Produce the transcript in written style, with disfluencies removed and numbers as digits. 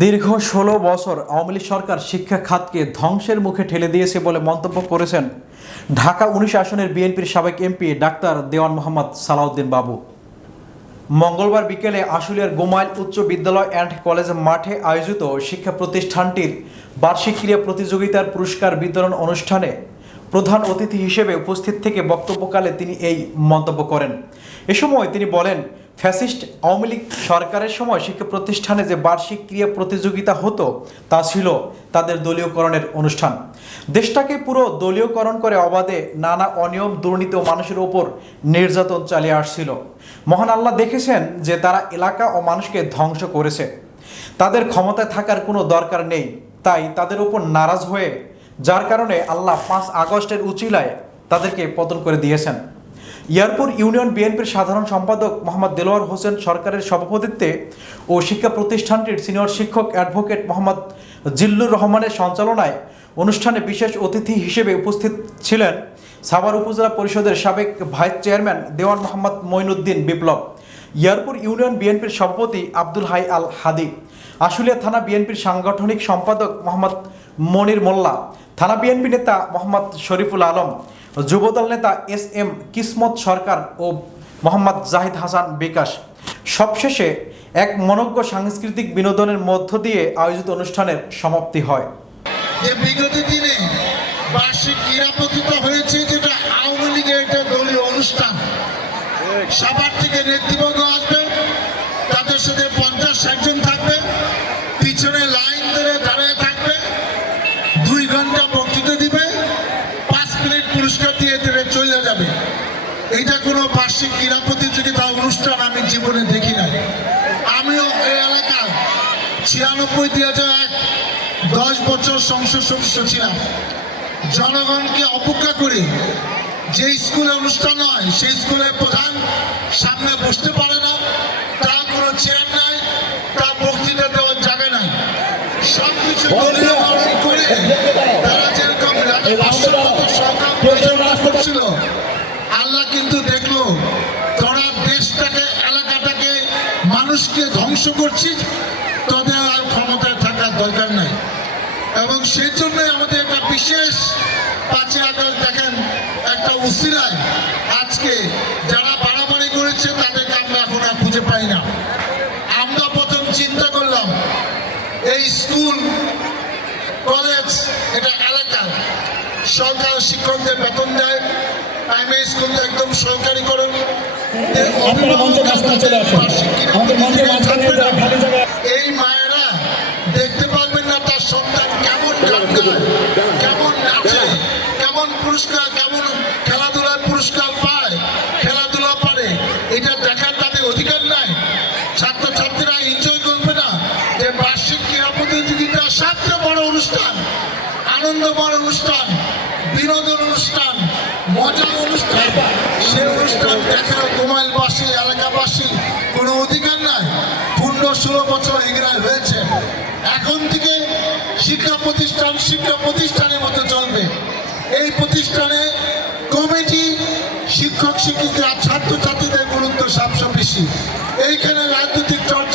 দীর্ঘ ১৬ বছর আওয়ামী লীগ সরকার শিক্ষা খাতকে ধ্বংসের মুখে ঠেলে দিয়েছে বলে মন্তব্য করেছেন ঢাকা ১৯ আসনের বিএনপির সাবেক এমপি ডাক্তার দেওয়ান মোহাম্মদ সালাউদ্দিন বাবু। মঙ্গলবার বিকেলে আশুলিয়ার গোমাইল উচ্চ বিদ্যালয় অ্যান্ড কলেজ মাঠে আয়োজিত শিক্ষা প্রতিষ্ঠানটির বার্ষিক ক্রীড়া প্রতিযোগিতার পুরস্কার বিতরণ অনুষ্ঠানে প্রধান অতিথি হিসেবে উপস্থিত থেকে বক্তব্যকালে তিনি এই মন্তব্য করেন। এ সময় তিনি বলেন, ফ্যাসিস্ট আওয়ামী লীগ সরকারের সময় শিক্ষা প্রতিষ্ঠানে যে বার্ষিক ক্রীড়া প্রতিযোগিতা হতো তা ছিল তাদের দলীয়করণের অনুষ্ঠান। দেশটাকে পুরো দলীয়করণ করে অবাধে নানা অনিয়ম, দুর্নীতি ও মানুষের ওপর নির্যাতন চালিয়ে আসছিল। মহান আল্লাহ দেখেছেন যে তারা এলাকা ও মানুষকে ধ্বংস করেছে। তাদের ক্ষমতায় থাকার কোনো দরকার নেই, তাই তাদের উপর নারাজ হয়ে যার কারণে আল্লাহ ৫ আগস্টের উচিলায় তাদেরকে পতন করে দিয়েছেন। ইয়ারপুর ইউনিয়ন বিএনপির সাধারণ সম্পাদক মোহাম্মদ দেলোয়ার হোসেন সরকারের সভাপতিত্বে ও শিক্ষা প্রতিষ্ঠানটির সিনিয়র শিক্ষক অ্যাডভোকেট মোহাম্মদ জিল্লুর রহমানের সঞ্চালনায় অনুষ্ঠানে বিশেষ অতিথি হিসেবে উপস্থিত ছিলেন সাভার উপজেলা পরিষদের সাবেক ভাইস চেয়ারম্যান দেওয়ান মোহাম্মদ মঈনুদ্দিন বিপ্লব, ইয়ারপুর ইউনিয়ন বিএনপির সভাপতি আব্দুল হাই আল হাদি, আশুলিয়া থানা বিএনপির সাংগঠনিক সম্পাদক মোহাম্মদ মনির মোল্লা, থানা বিএনপি নেতা মোহাম্মদ শরীফুল আলম, যুবদল নেতা এস.এম. কিসমত সরকার ও মোহাম্মদ জাহিদ হাসান বিকাশ। সবশেষে এক মনোজ্ঞ সাংস্কৃতিক বিনোদনের মধ্য দিয়ে আয়োজিত অনুষ্ঠানের সমাপ্তি হয়। বিগত দিনে বার্ষিক ক্রীড়া প্রতিযোগিতা হয়েছে, যেটা আওয়ামী লীগের একটা দলীয় অনুষ্ঠান। সবার থেকে নেতৃবর্গ আসবে, তাদের সাথে ৫০-৬০ জন থাকবে, পিছনে লাইন ধরে দাঁড়িয়ে থাকবে, ২ ঘন্টা বক্তৃতা দিবে, ৫ মিনিট পুরস্কার দিয়ে চলে যাবে। এটা কোনো বার্ষিক ক্রীড়া প্রতিযোগিতা অনুষ্ঠান আমি জীবনে দেখি নাই। আমিও এই এলাকার ৯৬-২০০১ 10 বছর সংসদ সদস্য ছিলাম। জনগণকে অবজ্ঞা করে যে স্কুলে অনুষ্ঠান হয় সেই স্কুলে প্রধান সামনে বসতে পারে না, তার কোনো চেয়ার নাই, তার বক্তৃতা দেওয়ার জায়গা নাই। সবকিছু দলীয়করণ করে তারা যেরকম সরকার পরিচালনা করছিল, আল্লাহ কিন্তু দেখলো তোরা দেশটাকে, এলাকাটাকে, মানুষকে ধ্বংস করছিস, তাদের আর ক্ষমতায় থাকার দরকার নাই। এবং সেই জন্যই আমাদের একটা বিশেষ ৫ আগস্ট দেখেন একটা উসিলায় আজকে যারা বাড়াবাড়ি করেছে তাদেরকে আমরা এখন আর খুঁজে পাই না। আমরা প্রথম চিন্তা করলাম এই স্কুল কলেজ এটা এলাকা, সরকার শিক্ষকদের বেতন দেয়, প্রাইমারি স্কুল একদম সরকারিকরণ, এই মায়েরা দেখতে পারবেন না তার সন্তান কেমন গান গায়, কেমন নাচে, কেমন পুরস্কার, কেমন খেলাধুলার পুরস্কার পায়, খেলাধুলা পারে, এটা দেখার তাদের অধিকার নাই। ছাত্রছাত্রীরা এনজয় করবে না যে বার্ষিক ক্রীড়া প্রতিযোগিতা সবচেয়ে বড় অনুষ্ঠান, আনন্দময় অনুষ্ঠান, বিনোদন অনুষ্ঠান, মজার অনুষ্ঠান, সেই অনুষ্ঠান দেখার গোমাইলবাসী, এলাকাবাসী কোনো অধিকার নাই। পূর্ণ ১৬ বছর এগিয়ে হয়েছে। এখন থেকে শিক্ষা প্রতিষ্ঠানের মতো চলবে। এই প্রতিষ্ঠানে কমিটি, শিক্ষক শিক্ষিকা, ছাত্রছাত্রীদের গুরুত্ব সবচেয়ে বেশি। এইখানে রাজনৈতিক চর্চা